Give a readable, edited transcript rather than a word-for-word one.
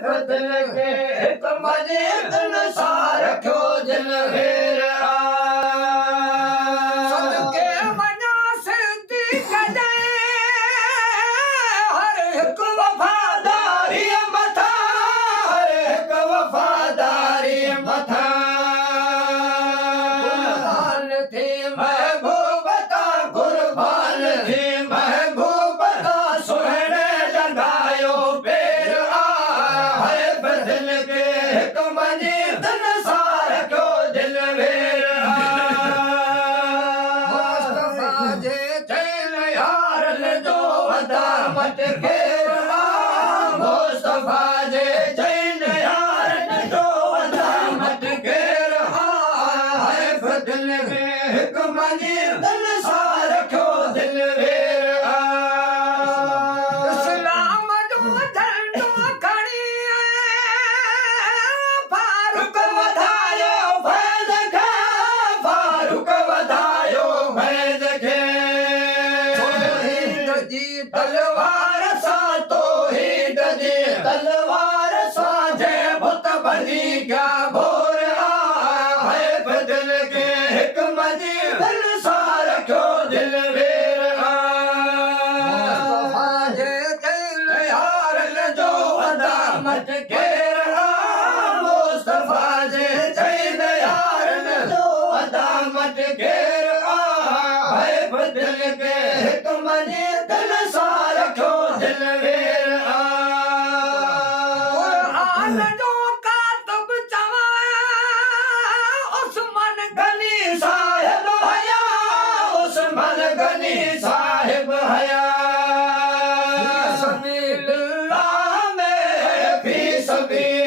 बदल के तुम्हारे दिल सार क्यों दिल मेरा सदके मना सिद्दीक़ दे हर एक वफादारी मथा हर एक वफादारी मथा कुर्बान थी महबूबता कुर्बान थी महबूबता सुहने लगायो पैर है बदल के तुम्हारी दिल सार क्यों दिल मेरा मुस्तफा जे चैन यार जो अदा मत घेरा मुस्तफा जे चैन यार जो अदा मत घेरा है बदल के तुम्हारी दिल सार क्यों दिल मेरा इस्लाम जो झंडो खड़ी फारूक वधायो फैज़ खे फारूक वधायो फैज़ खे तौहीद जी तलवार सां तौहीद जी तलवार सां जे बुत बनी क्या भोर है बदल के हिकमती दिल सार क्यों दिल मेरा मुस्तफा जे दिल यार जो अदा मत घेरा मुस्तफा जे दिल यार जो अदा मत घेरा है बदल के हिकमती दिल सार क्यों दिल मेरा कुरान जो कातब चवा उस्मान गनी साहिब हया उस्मान गनी साहिब हया समील में फी सबील